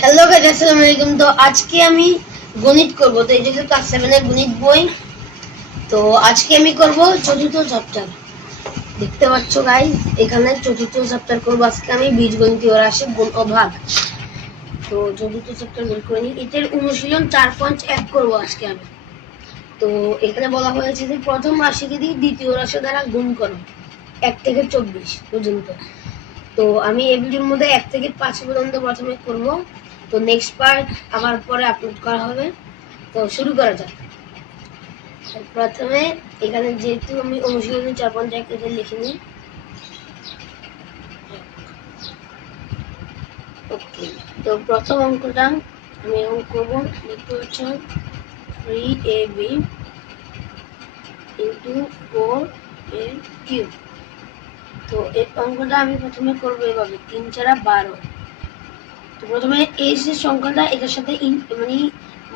Hello guys আসসালামু আলাইকুম। তো আজকে আমি গণিত করব। তো এই যে ক্লাস সেভেনের গণিত বই, তো আজকে আমি করব চতুর্থ চ্যাপ্টার দেখতে পাচ্ছ গাইজ এখানে চতুর্থ চ্যাপ্টার করব। আজকে আমি বীজগণিতীয় রাশি গুণ ভাগ। তো চতুর্থ চ্যাপ্টার বের করে নিই। এটার অনুশীলন চার পয়েন্ট এক করব আজকে আমি। তো এখানে বলা হয়েছে যে প্রথম রাশিকে দিয়ে দ্বিতীয় রাশি দ্বারা গুণ করো। এক থেকে চব্বিশ পর্যন্ত। তো আমি এই ভিডিওর মধ্যে এক থেকে পাঁচ পর্যন্ত প্রথমে করব। তো নেক্সট পার্ট আমার পরে আপলোড করা হবে। তো শুরু করা যাক। প্রথমে এখানে যেহেতু আমি অনুশীলনী চার এক এটা লিখে নিই ওকে তো প্রথম অঙ্কটা আমি এখন করব। দেখতে হচ্ছে three A B into four A cube তো এই অঙ্কটা আমি প্রথমে করব এভাবে। তিন চারা বারো। প্রথমে এই যে সংখ্যাটা, এটার সাথে মানে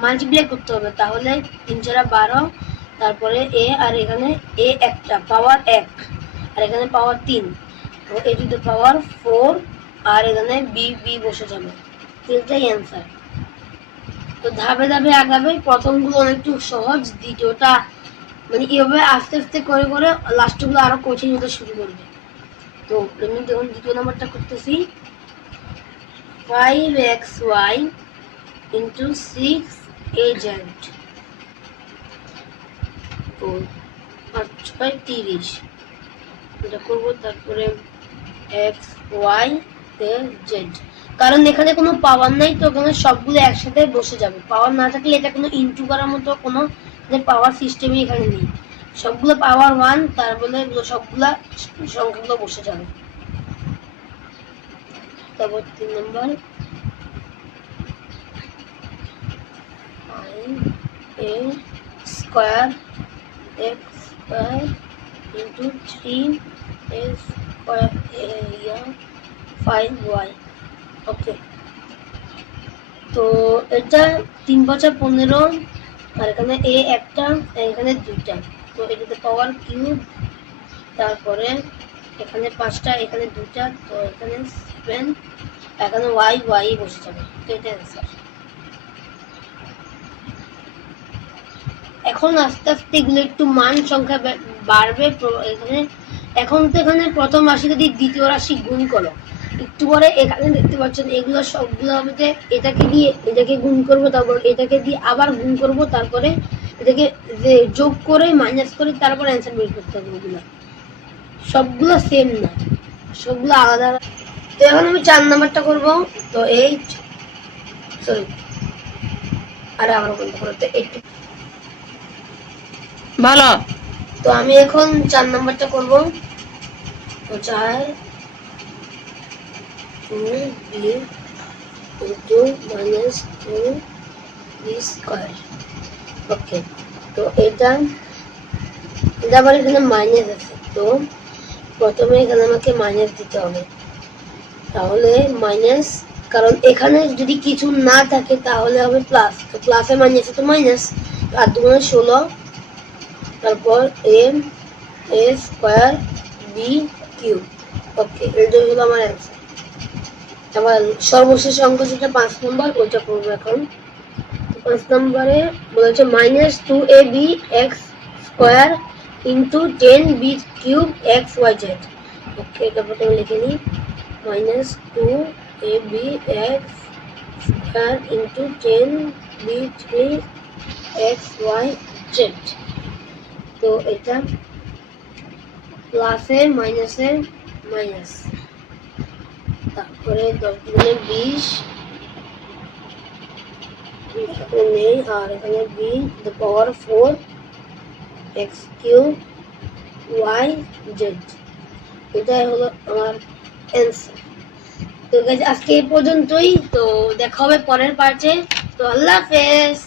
মাল্টিপ্লাই করতে হবে। তাহলে তিন চারা বারো, তারপরে এ আর এখানে এ একটা পাওয়ার এক, আর এখানে পাওয়ার তিন। তো A to the power four আর এখানে বি বি বসে যাবে। তিনটাই অ্যান্সার তো ধাপে ধাপে আগাবে, প্রথমগুলো অনেকটু সহজ, দ্বিতীয়টা মানে এভাবে আস্তে আস্তে করে করে লাস্টগুলো আরও কঠিন হতে শুরু করবে। তো আমি দেখুন দ্বিতীয় নাম্বারটা করতেছি five X Y into six A Z তো পাঁচ ছয় তিরিশ এটা করব তারপরে এক্স ওয়াই জেড কারণ এখানে কোনো পাওয়ার নাই, তো ওখানে সবগুলো একসাথে বসে যাবে। পাওয়ার না থাকলে এটা কোনো ইনটু করার মতো কোনো পাওয়ার সিস্টেমই এখানে নেই। সবগুলো পাওয়ার ওয়ান তার বলে সবগুলা সংখ্যাগুলো বসে যাবে। তারপর তিন নম্বর A square X square into three A square five Y okay তো এটা তিন বছর পনেরো, আর এখানে এ একটা এখানে দুইটা। তো এটাতে পাওয়ার কিউব তারপরে এখানে পাঁচটা, এখানে দুটা তো এখানে সেভেন এখানে ওয়াই ওয়াই বসে যাবে। তো এটা অ্যান্সার এখন আস্তে আস্তে এগুলো একটু মান সংখ্যা বাড়বে এখানে, এখন তো এখানে প্রথম রাশিকে দিয়ে দ্বিতীয় রাশি গুণ করো, একটু পরে এখানে দেখতে পাচ্ছেন এগুলো সবগুলো যে এটাকে দিয়ে এটাকে গুণ করব, তারপর এটাকে দিয়ে আবার গুণ করব, তারপরে এটাকে যোগ করে মাইনাস করে, তারপর অ্যান্সার বের করতে হবে ওগুলো সবগুলো সেম না। সবগুলো আলাদা। আলাদা। তো এখন আমি চার নাম্বারটা করব। তো এই সরি আরে আমার বলতে করতে একটু ভালো। তো আমি এখন চার নাম্বারটা করব। তো চার two B into minus two B square okay তো এটা এটা আবার এখানে মাইনাস আছে। তো প্রথমে এখানে আমাকে মাইনাস দিতে হবে। তাহলে মাইনাস কারণ এখানে যদি কিছু না থাকে তাহলে হবে প্লাস তো প্লাসে মাইনাসে তো মাইনাস আর দুগুণে ষোলো, তারপর M A square B Q okay এটাই হলো আমার অ্যান্সার আবার সর্বশেষ অঙ্ক যেটা পাঁচ নম্বর ওইটা করব এখন। পাঁচ নম্বরে বলেছে minus two A B X square into ten B cube X Y Z okay এটা প্রথমে লিখে নিই। Minus two A B X square into ten B three X Y Z তো এটা প্লাসে মাইনাসে মাইনাস তারপরে দশ গুণে বিশ। নেই, আর এখানে B the power four X Q Y Z এটাই হলো আমার অ্যান্সার তো আজকে এই পর্যন্তই। তো দেখা হবে পরের পার্টে তো আল্লাহ হাফেজ।